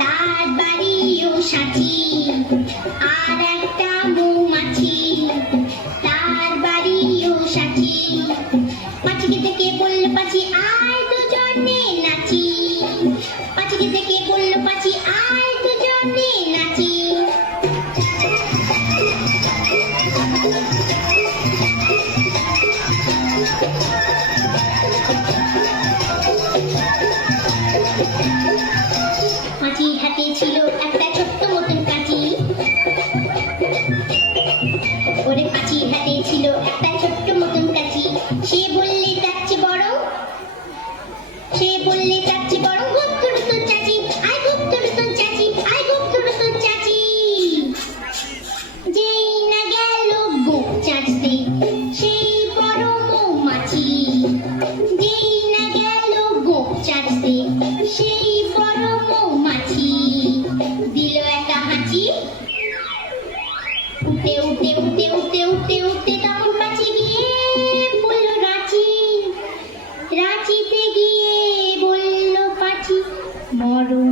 তার বাড়িও সাথী, আর একটা মৌমাছি তার বাড়িও সাথী। পাখিকে থেকে বলল পাখি আয় দুজনে নাচি, পাখিকে থেকে বলল পাখি আয় দুজনে নাচি। পাখির হাতে ছিল একটা ছোট্ট মতন কাঁচি, ওরে পাখির হাতে ছিল একটা ছোট্ট মতন কাঁচি। সে বললে যাচ্ছে বড়, সে বললে যাচ্ছে বড়, গুপ ধরো তোর চাচি, আয় গুপ ধরো তোর চাচি, আয় গুপ ধরো তোর চাচি। যেই না গেল গোপ চাচতে সেই বড় মৌমাছি, যেই না গেল গোপ চাচতে সেই বড় মৌমাছি। দিল একটা হাঁচি, উঠতে উঠতে উঠতে উঠতে উঠতে উঠতে তখন পাখি গিয়ে বলল রাঁচি, রাঁচিতে গিয়ে বলল পাখি মরণ